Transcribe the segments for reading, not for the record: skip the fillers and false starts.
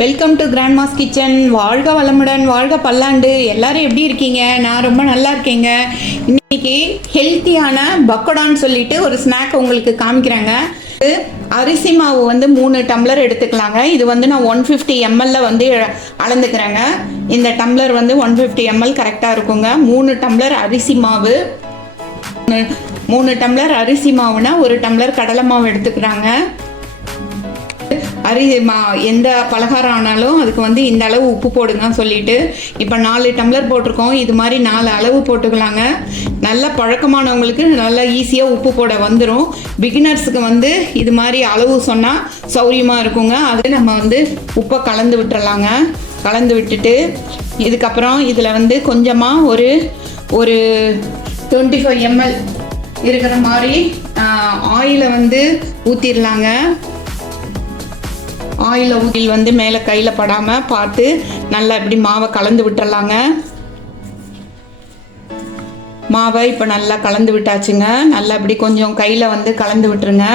Welcome to Grandma's kitchen. வாழ்க வளமுடன், வாழ்க பல்லாண்டு. எல்லாரும் எப்படி இருக்கீங்க? நான் ரொம்ப நல்லா இருக்கேங்க. இன்னைக்கு ஹெல்த்தியான பக்கோடான்னு சொல்லிட்டு ஒரு ஸ்நாக் உங்களுக்கு காமிக்கிறாங்க. அரிசி மாவு வந்து 3 டம்ளர் எடுத்துக்கலாங்க. இது வந்து நான் 150 ml வந்து அளந்துக்கிறேங்க. இந்த டம்ளர் வந்து 150 ml கரெக்டாக இருக்குங்க. 3 டம்ளர் அரிசி மாவு, 3 டம்ளர் அரிசி மாவுனா 1 டம்ளர் கடலை மாவு எடுத்துக்கிறாங்க. எந்த பலகாரம் ஆனாலும் அதுக்கு வந்து இந்த அளவு உப்பு போடுங்கன்னு சொல்லிட்டு இப்போ 4 டம்ளர் போட்டிருக்கோம். இது மாதிரி 4 அளவு போட்டுக்கலாங்க. நல்ல பழக்கமானவங்களுக்கு நல்லா ஈஸியாக உப்பு போட வந்துடும். பிகினர்ஸுக்கு வந்து இது மாதிரி அளவு சொன்னால் சௌரியமாக இருக்குங்க. அது நம்ம வந்து உப்பை கலந்து விட்டுறலாங்க. கலந்து விட்டுட்டு இதுக்கப்புறம் இதில் வந்து கொஞ்சமாக ஒரு 25 ml இருக்கிற மாதிரி ஆயிலை வந்து ஊற்றிடலாங்க. ஆயில் ஊற்றில் வந்து மேலே கையில் படாமல் பார்த்து நல்லா இப்படி மாவை கலந்து விட்டுறலாங்க. மாவை இப்போ நல்லா கலந்து விட்டாச்சுங்க. நல்லா இப்படி கொஞ்சம் கையில் வந்து கலந்து விட்டுருங்க.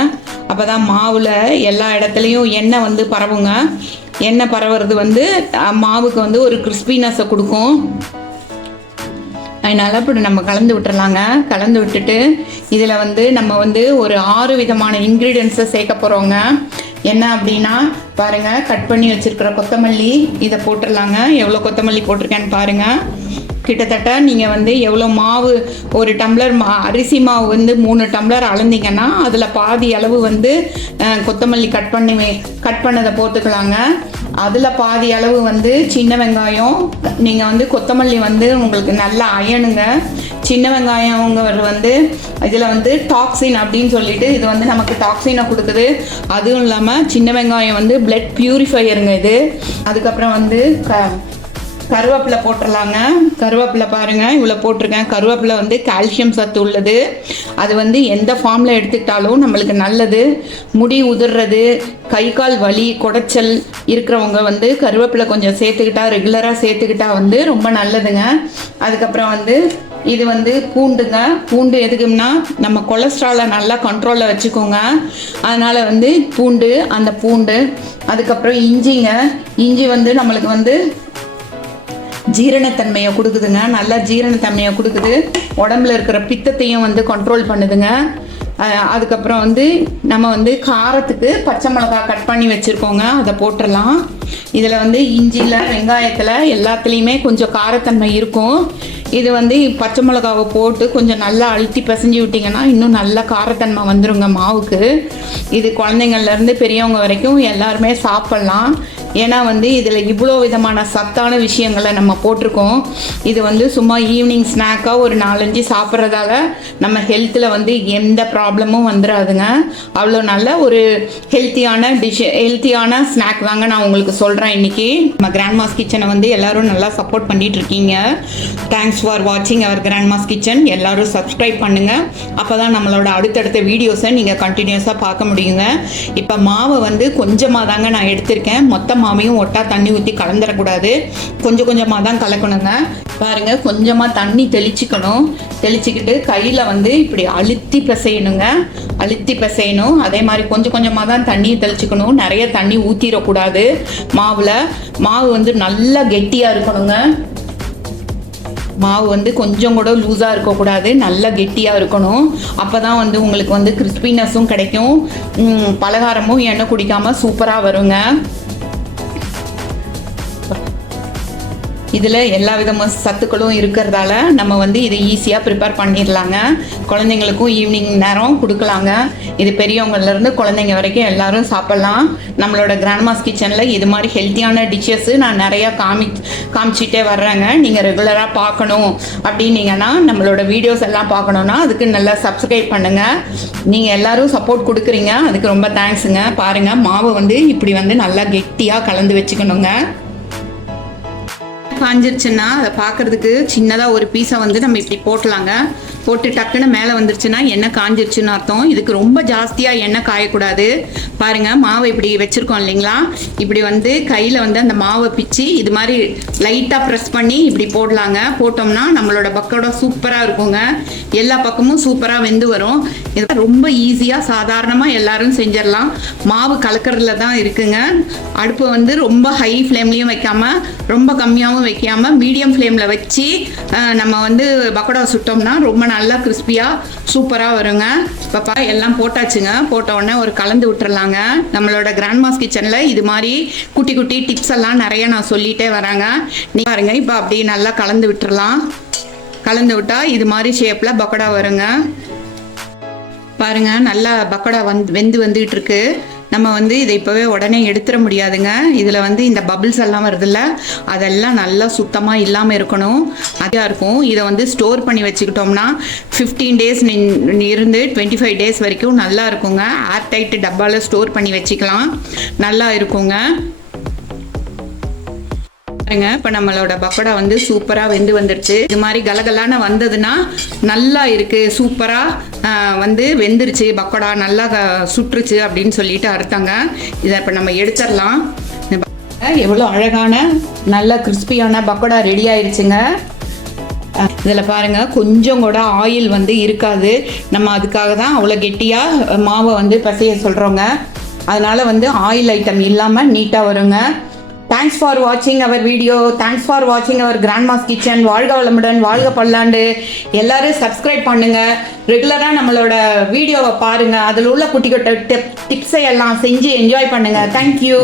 அப்போ தான் மாவில் எல்லா இடத்துலையும் எண்ணெய் வந்து பரவுங்க. எண்ணெய் பரவுறது வந்து மாவுக்கு வந்து ஒரு கிறிஸ்பினஸை கொடுக்கும். அதனால் இப்படி நம்ம கலந்து விட்டுறலாங்க. கலந்து விட்டுட்டு இதில் வந்து நம்ம வந்து ஒரு 6 விதமான இன்க்ரீடியன்ஸை சேர்க்க போகிறோங்க. என்ன அப்படின்னா பாருங்கள், கட் பண்ணி வச்சுருக்கிற கொத்தமல்லி இதை போட்டுடலாங்க. எவ்வளோ கொத்தமல்லி போட்டிருக்கேன்னு பாருங்கள். கிட்டத்தட்ட நீங்கள் வந்து எவ்வளோ மாவு, ஒரு டம்ளர் அரிசி மாவு வந்து 3 டம்ளர் அளந்தீங்கன்னா அதில் பாதி அளவு வந்து கொத்தமல்லி கட் பண்ணதை போட்டுக்கலாங்க. அதில் பாதி அளவு வந்து சின்ன வெங்காயம். நீங்கள் வந்து கொத்தமல்லி வந்து உங்களுக்கு நல்லா அயனுங்க. சின்ன வெங்காயங்கிறது வந்து இதில் வந்து டாக்ஸின் அப்படின்னு சொல்லிட்டு இது வந்து நமக்கு டாக்ஸினை கொடுக்குது. அதுவும் இல்லாமல் சின்ன வெங்காயம் வந்து பிளட் பியூரிஃபையருங்க இது. அதுக்கப்புறம் வந்து கருவேப்பிலை போட்டுடலாங்க. கருவேப்பிலை பாருங்கள், இவ்வளோ போட்டிருக்கேன். கருவேப்பிலை வந்து கால்சியம் சத்து உள்ளது. அது வந்து எந்த ஃபார்மில் எடுத்துக்கிட்டாலும் நம்மளுக்கு நல்லது. முடி உதிர்றது, கை கால் வலி, குடைச்சல் இருக்கிறவங்க வந்து கருவேப்பிலை கொஞ்சம் சேர்த்துக்கிட்டா, ரெகுலராக சேர்த்துக்கிட்டா வந்து ரொம்ப நல்லதுங்க. அதுக்கப்புறம் வந்து இது வந்து பூண்டுங்க. பூண்டு எதுக்குன்னா நம்ம கொலஸ்ட்ராலை நல்லா கண்ட்ரோலில் வச்சுக்கோங்க. அதனால் வந்து அந்த பூண்டு. அதுக்கப்புறம் இஞ்சிங்க. இஞ்சி வந்து நம்மளுக்கு வந்து ஜீரணத்தன்மையை கொடுக்குதுங்க. நல்லா ஜீரணத்தன்மையை கொடுக்குது. உடம்புல இருக்கிற பித்தத்தையும் வந்து கண்ட்ரோல் பண்ணுதுங்க. அதுக்கப்புறம் வந்து நம்ம வந்து காரத்துக்கு பச்சை மிளகாய் கட் பண்ணி வச்சுருக்கோங்க. அதை போட்டுடலாம். இதில் வந்து இஞ்சியில், வெங்காயத்தில் எல்லாத்துலேயுமே கொஞ்சம் காரத்தன்மை இருக்கும். இது வந்து பச்சை மிளகாவை போட்டு கொஞ்சம் நல்லா அழுத்தி பிசைஞ்சு விட்டிங்கன்னா இன்னும் நல்லா காரத்தன்மை வந்துடுங்க மாவுக்கு. இது குழந்தைங்கள்லேருந்து பெரியவங்க வரைக்கும் எல்லாருமே சாப்பிட்லாம். ஏன்னா வந்து இதில் இவ்வளோ விதமான சத்தான விஷயங்களை நம்ம போட்டிருக்கோம். இது வந்து சும்மா ஈவினிங் ஸ்நாக்காக ஒரு 4-5 சாப்பிட்றதால நம்ம ஹெல்த்தில் வந்து எந்த ப்ராப்ளமும் வந்துடாதுங்க. அவ்வளோ நல்ல ஒரு ஹெல்த்தியான ஸ்நாக் தாங்க நான் உங்களுக்கு சொல்கிறேன் இன்றைக்கி. நம்ம கிராண்ட்மாஸ் கிச்சனை வந்து எல்லோரும் நல்லா சப்போர்ட் பண்ணிகிட்டு இருக்கீங்க. தேங்க்ஸ் ஃபார் வாட்சிங் அவர் கிராண்ட்மாஸ் கிச்சன். எல்லோரும் சப்ஸ்கிரைப் பண்ணுங்கள். அப்போ தான் நம்மளோட அடுத்தடுத்த வீடியோஸை நீங்கள் கண்டினியூஸாக பார்க்க முடியுங்க. இப்போ மாவை வந்து கொஞ்சமாக தாங்க நான் எடுத்திருக்கேன். மொத்த மாவையும் ஒட்டா தண்ணி ஊற்றி கலந்துடக்கூடாது. கொஞ்சம் கொஞ்சமாக தான் கலக்கணுங்க. பாருங்கள், கொஞ்சமாக தண்ணி தெளிச்சுக்கணும். தெளிச்சுக்கிட்டு கையில் வந்து இப்படி அழுத்தி பிசையணுங்க. அழுத்தி பிசையணும். அதே மாதிரி கொஞ்சம் கொஞ்சமாக தான் தண்ணியை தெளிச்சுக்கணும். நிறைய தண்ணி ஊற்றிடக்கூடாது. மாவு வந்து நல்லா கெட்டியாக இருக்கணுங்க. மாவு வந்து கொஞ்சம் கூட லூஸாக இருக்கக்கூடாது. நல்லா கெட்டியாக இருக்கணும். அப்போ தான் வந்து உங்களுக்கு வந்து கிறிஸ்பினஸும் கிடைக்கும். பலகாரமும் எண்ணெய் குடிக்காமல் சூப்பராக வருங்க. இதில் எல்லா விதமான சத்துக்களும் இருக்கிறதால நம்ம வந்து இதை ஈஸியாக ப்ரிப்பேர் பண்ணிடலாங்க. குழந்தைங்களுக்கும் ஈவினிங் நேரம் கொடுக்கலாங்க. இது பெரியவங்கள்லேருந்து குழந்தைங்க வரைக்கும் எல்லோரும் சாப்பிட்லாம். நம்மளோட கிராண்ட்மாஸ் கிச்சனில் இது மாதிரி ஹெல்த்தியான டிஷ்ஷஸ்ஸு நான் நிறையா காமிச்சிட்டே வர்றேங்க. நீங்கள் ரெகுலராக பார்க்கணும் அப்படின்னீங்கன்னா, நம்மளோட வீடியோஸ் எல்லாம் பார்க்கணுன்னா அதுக்கு நல்லா சப்ஸ்கிரைப் பண்ணுங்கள். நீங்கள் எல்லோரும் சப்போர்ட் கொடுக்குறீங்க, அதுக்கு ரொம்ப தேங்க்ஸுங்க. பாருங்கள், மாவு வந்து இப்படி வந்து நல்லா கெட்டியாக கலந்து வச்சுக்கணுங்க. காஞ்சிருச்சுன்னா அதை பார்க்கறதுக்கு சின்னதாக ஒரு பீஸை வந்து நம்ம இப்படி போட்டலாங்க. போட்டு டக்குன்னு மேலே வந்துருச்சுன்னா எண்ணெய் காஞ்சிருச்சுன்னு அர்த்தம். இதுக்கு ரொம்ப ஜாஸ்தியாக எண்ணெய் காயக்கூடாது. பாருங்கள், மாவை இப்படி வச்சுருக்கோம் இல்லைங்களா, இப்படி வந்து கையில் வந்து அந்த மாவை பிச்சு இது மாதிரி லைட்டாக ப்ரெஸ் பண்ணி இப்படி போடலாங்க. போட்டோம்னா நம்மளோட பக்கோடா சூப்பராக இருக்குங்க. எல்லா பக்கமும் சூப்பராக வெந்து வரும். இது ரொம்ப ஈஸியாக சாதாரணமாக எல்லாரும் செஞ்சிடலாம். மாவு கலக்கிறதுல தான் இருக்குங்க. அடுப்பு வந்து ரொம்ப ஹை ஃப்ளேம்லேயும் வைக்காமல் ரொம்ப கம்மியாகவும் வைக்காமல் மீடியம் ஃப்ளேமில் வச்சு நம்ம வந்து பக்கோடா சுட்டோம்னா ரொம்ப நல்லா கிறிஸ்பியாக சூப்பராக வருங்க. இப்போ எல்லாம் போட்டாச்சுங்க. போட்ட உடனே ஒரு கலந்து விட்டுறலாங்க. நம்மளோட கிராண்ட்மாஸ் கிச்சனில் இது மாதிரி குட்டி குட்டி டிப்ஸ் எல்லாம் நிறைய நான் சொல்லிகிட்டே வரேங்க. நீங்கள் பாருங்க, இப்போ அப்படி நல்லா கலந்து விட்டுறலாம். கலந்து விட்டால் இது மாதிரி ஷேப்பில் பக்கோடா வருங்க. பாருங்க, நல்லா பக்கோடா வெந்துகிட்டு இருக்கு. நம்ம வந்து இதை இப்போவே உடனே எடுத்துட முடியாதுங்க. இதில் வந்து இந்த பபிள்ஸ் எல்லாம் வருதுல்ல, அதெல்லாம் நல்லா சுத்தமாக இல்லாமல் இருக்கணும். அதாக இருக்கும். இதை வந்து ஸ்டோர் பண்ணி வச்சுக்கிட்டோம்னா 15 டேஸ் இருந்து 25 டேஸ் வரைக்கும் நல்லா இருக்குங்க. ஏர்டைட் டப்பாவில் ஸ்டோர் பண்ணி வச்சுக்கலாம், நல்லா இருக்குங்க. பாருங்க, இப்போ நம்மளோட பக்கோடா வந்து சூப்பராக வந்துருச்சு. இது மாதிரி கலகலான வந்ததுன்னா நல்லா இருக்கு, சூப்பராக வந்து வெந்துருச்சு, பக்கோடா நல்லா சுற்றுச்சு அப்படின்னு சொல்லிட்டு அர்த்தங்க. இதை இப்போ நம்ம எடுத்துடலாம். எவ்வளோ அழகான நல்ல கிறிஸ்பியான பக்கோடா ரெடி ஆயிடுச்சுங்க. இதில் பாருங்கள், கொஞ்சம் கூட ஆயில் வந்து இருக்காது. நம்ம அதுக்காக தான் அவ்வளோ கெட்டியாக மாவை வந்து பசைய சொல்கிறோங்க. அதனால் வந்து ஆயில் ஐட்டம் இல்லாமல் நீட்டாக வருங்க. தேங்க்ஸ் ஃபார் வாட்சிங் அவர் வீடியோ. தேங்க்ஸ் ஃபார் வாட்சிங் அவர் கிராண்ட்மாஸ் கிச்சன். வாழ்க வளமுடன், வாழ்க பல்லாண்டு. எல்லாரும் சப்ஸ்கிரைப் பண்ணுங்கள். ரெகுலராக நம்மளோட வீடியோவை பாருங்கள். அதில் உள்ள குட்டி குட்டி டிப்ஸை எல்லாம் செஞ்சு என்ஜாய் பண்ணுங்கள். தேங்க்யூ.